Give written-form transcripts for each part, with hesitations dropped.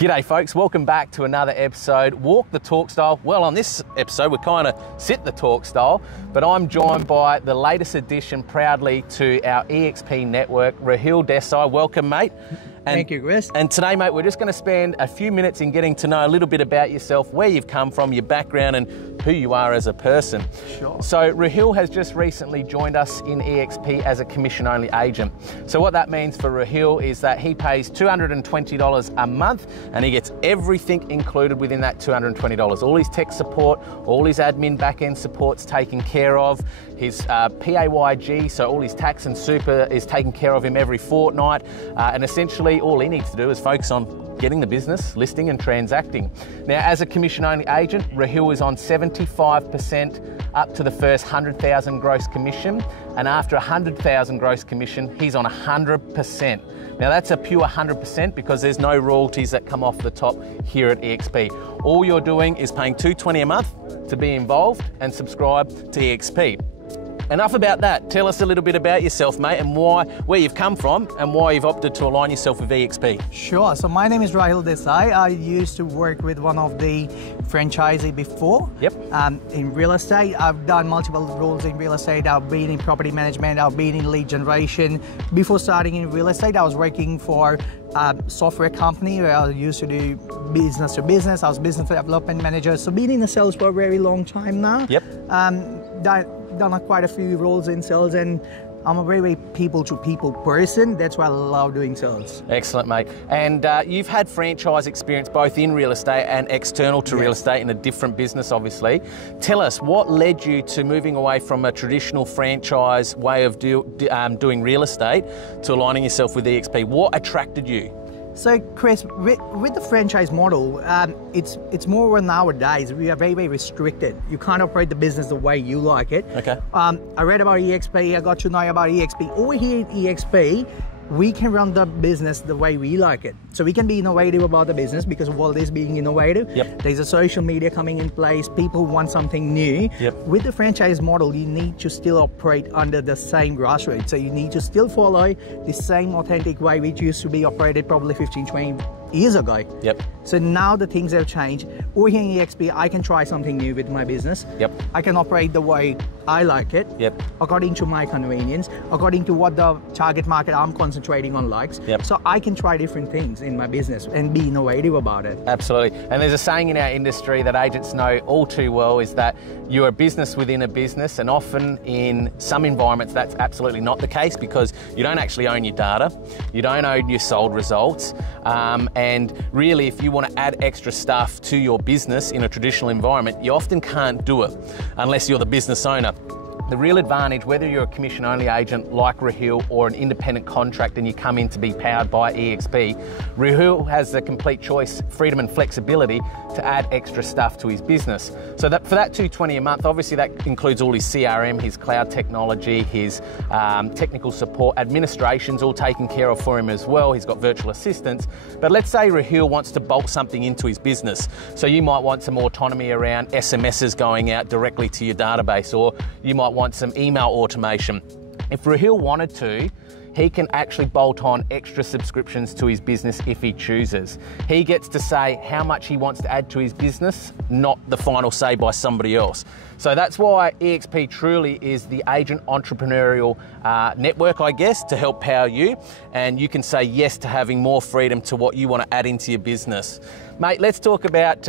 G'day folks, welcome back to another episode, Walk the Talk Style. Well, on this episode, we're kind of sit the talk style, but I'm joined by the latest addition proudly to our EXP network, Rahil Desai. Welcome, mate. Thank you, Chris. And today, mate, we're just going to spend a few minutes in getting to know a little bit about yourself, where you've come from, your background, and who you are as a person. Sure. So Rahil has just recently joined us in EXP as a commission-only agent. So what that means for Rahil is that he pays $220 a month and he gets everything included within that $220. All his tech support, all his admin back-end support's taken care of, his PAYG, so all his tax and super is taken care of him every fortnight, and essentially all he needs to do is focus on getting the business, listing and transacting. Now, as a commission-only agent, Rahil is on 75% up to the first 100,000 gross commission, and after 100,000 gross commission, he's on 100%. Now, that's a pure 100% because there's no royalties that come off the top here at EXP. All you're doing is paying $220 a month to be involved and subscribe to EXP. Enough about that. Tell us a little bit about yourself, mate, and where you've come from and why you've opted to align yourself with EXP. Sure. So my name is Rahil Desai. I used to work with one of the franchisees before. Yep. In real estate. I've done multiple roles in real estate. I've been in property management. I've been in lead generation. Before starting in real estate, I was working for a software company where I used to do business to business. I was business development manager. So been in the sales for a very long time now. Yep. Done quite a few roles in sales, and I'm a very people-to-people person. That's why I love doing sales. Excellent, mate. And you've had franchise experience both in real estate and external to real estate in a different business, obviously. Tell us, what led you to moving away from a traditional franchise way of doing real estate to aligning yourself with EXP? What attracted you? So, Chris, with the franchise model, it's more nowadays, we are very restricted. You can't operate the business the way you like it. Okay. I read about EXP, I got to know about EXP. Over here at EXP, we can run the business the way we like it. So we can be innovative about the business because of all this being innovative. Yep. There's a social media coming in place. People want something new. Yep. With the franchise model, you need to still operate under the same grassroots. So you need to still follow the same authentic way which used to be operated probably 15, 20 years ago. Yep. So now the things have changed. Over here in EXP, I can try something new with my business. Yep. I can operate the way I like it. Yep. According to my convenience, according to what the target market I'm concentrating on likes. Yep. So I can try different things in my business and be innovative about it. Absolutely. And there's a saying in our industry that agents know all too well, is that you're a business within a business, and often in some environments that's absolutely not the case because you don't actually own your data, you don't own your sold results, and really if you want to add extra stuff to your business in a traditional environment, you often can't do it unless you're the business owner. The real advantage, whether you're a commission-only agent like Rahil or an independent contractor and you come in to be powered by EXP, Rahil has the complete choice, freedom and flexibility to add extra stuff to his business. So that for that $220 a month, obviously that includes all his CRM, his cloud technology, his technical support, administration's all taken care of for him as well. He's got virtual assistants. But let's say Rahil wants to bolt something into his business. So you might want some autonomy around SMSs going out directly to your database, or you might want some email automation. If Rahil wanted to, he can actually bolt on extra subscriptions to his business if he chooses. He gets to say how much he wants to add to his business, not the final say by somebody else. So that's why EXP truly is the agent entrepreneurial network, I guess, to help power you. And you can say yes to having more freedom to what you want to add into your business. Mate, let's talk about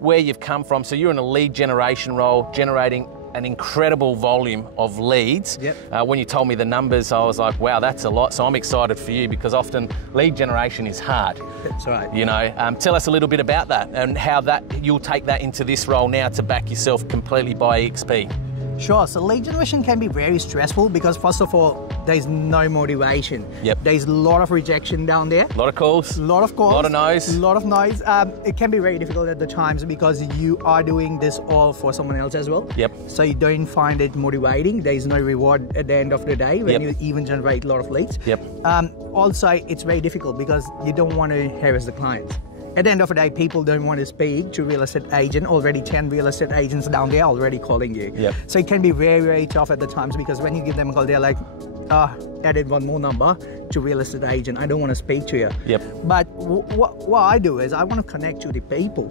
where you've come from. So you're in a lead generation role, generating an incredible volume of leads. Yep. When you told me the numbers, I was like, wow, that's a lot. So I'm excited for you because often lead generation is hard. That's right. You know, tell us a little bit about that and how that you'll take that into this role now to back yourself completely by EXP. Sure. So lead generation can be very stressful because first of all, there's no motivation. Yep. There's a lot of rejection down there. A lot of calls. A lot of calls. A lot of no's. A lot of no's. It can be very difficult at the times because you are doing this all for someone else as well. Yep. So you don't find it motivating. There's no reward at the end of the day when you even generate a lot of leads. Yep. Also, it's very difficult because you don't want to harass the clients. At the end of the day, people don't want to speak to real estate agent. Already 10 real estate agents down there already calling you. Yep. So it can be very, very tough at the times because when you give them a call, they're like, added one more number to real estate agent. I don't want to speak to you. Yep. But what I do is I want to connect to the people.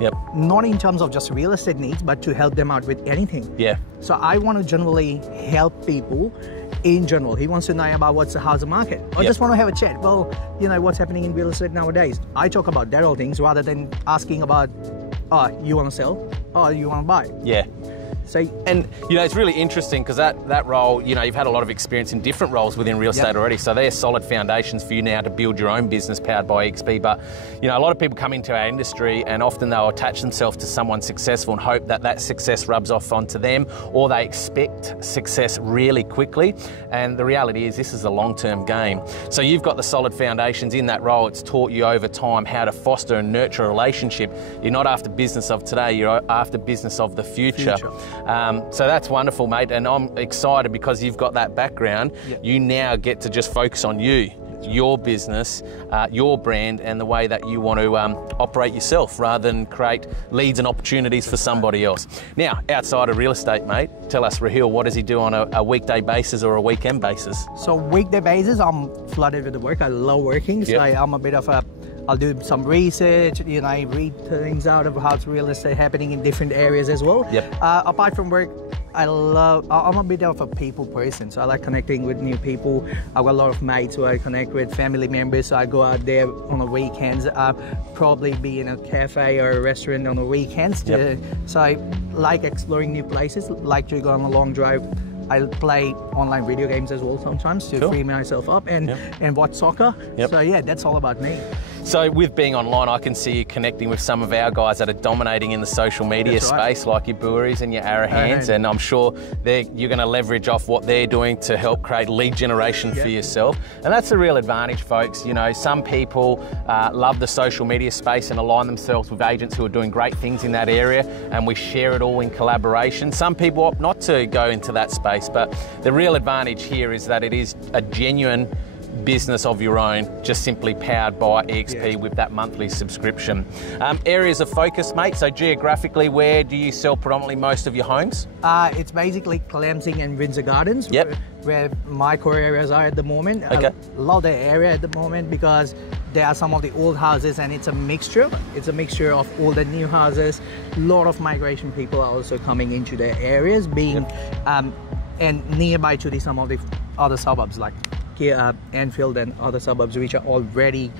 Yep. Not in terms of just real estate needs, but to help them out with anything. Yeah. So I want to generally help people in general. He wants to know about what's the housing market. I just want to have a chat. Well, you know, what's happening in real estate nowadays. I talk about that all things rather than asking about, you want to sell or you want to buy. Yeah. So, and you know, it's really interesting because that role, you know, you've had a lot of experience in different roles within real estate already, so they're solid foundations for you now to build your own business powered by EXP. But you know, a lot of people come into our industry and often they'll attach themselves to someone successful and hope that that success rubs off onto them, or they expect success really quickly. And the reality is this is a long-term game. So you've got the solid foundations in that role. It's taught you over time how to foster and nurture a relationship. You're not after business of today, you're after business of the future. So that's wonderful, mate, and I'm excited because you've got that background. You now get to just focus on you, your business, your brand, and the way that you want to operate yourself rather than create leads and opportunities for somebody else. Now, outside of real estate, mate, tell us, Rahil, what does he do on a weekday basis or a weekend basis? So weekday basis, I'm flooded with the work. I love working, so I'm a bit of a, I'll do some research, you know, I read things out of how's real estate happening in different areas as well. Apart from work, I'm a bit of a people person, so I like connecting with new people. I've got a lot of mates who I connect with, family members, so I go out there on the weekends. Probably be in a cafe or a restaurant on the weekends. So I like exploring new places, like to go on a long drive. I play online video games as well sometimes to free myself up and watch soccer. So yeah, that's all about me. So with being online, I can see you connecting with some of our guys that are dominating in the social media space, like your Buris and your Arahans, and I'm sure you're going to leverage off what they're doing to help create lead generation for yourself. And that's a real advantage, folks. You know, some people love the social media space and align themselves with agents who are doing great things in that area, and we share it all in collaboration. Some people opt not to go into that space, but the real advantage here is that it is a genuine business of your own, just simply powered by EXP with that monthly subscription. Areas of focus, mate, so geographically, where do you sell predominantly most of your homes? It's basically Clemson and Windsor Gardens, where my core areas are at the moment. I love the area at the moment because there are some of the old houses and it's a mixture. It's a mixture of old and new houses. A lot of migration people are also coming into the areas, being and nearby to some of the other suburbs like here, Anfield and other suburbs which are already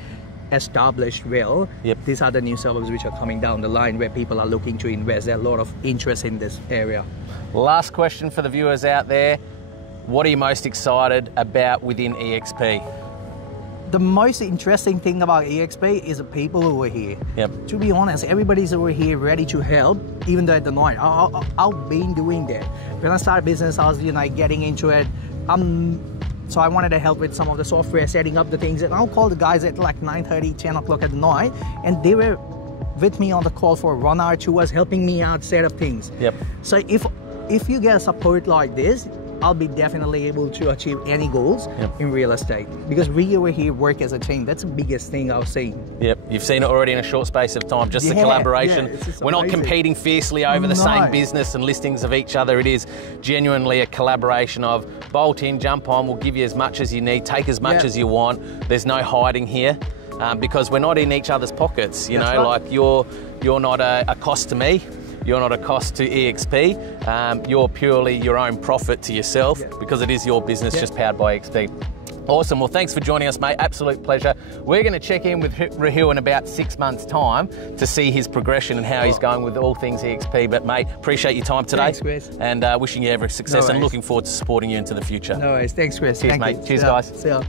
established well. These are the new suburbs which are coming down the line where people are looking to invest. There's a lot of interest in this area. Last question for the viewers out there. What are you most excited about within EXP? The most interesting thing about EXP is the people who are here. To be honest, everybody's over here ready to help, even though at the night. I've been doing that. When I started business, I was getting into it. So I wanted to help with some of the software, setting up the things, and I'll call the guys at like 9:30, 10 o'clock at night, and they were with me on the call for 1 hour, 2 hours, helping me out, set up things. So if you get support like this, I'll be definitely able to achieve any goals in real estate, because we over here work as a team. That's the biggest thing I've seen. You've seen it already in a short space of time, just the collaboration. We're not competing fiercely over the same business and listings of each other. It is genuinely a collaboration of bolt in, jump on, we'll give you as much as you need, take as much as you want. There's no hiding here. Because we're not in each other's pockets, you know, like you're not a cost to me. You're not a cost to EXP. You're purely your own profit to yourself because it is your business just powered by EXP. Awesome. Well, thanks for joining us, mate. Absolute pleasure. We're going to check in with Rahil in about 6 months' time to see his progression and how he's going with all things EXP. But, mate, appreciate your time today. Thanks, Chris. And wishing you every success and looking forward to supporting you into the future. No worries. Thanks, Chris. Cheers, mate. Cheers, guys. See ya.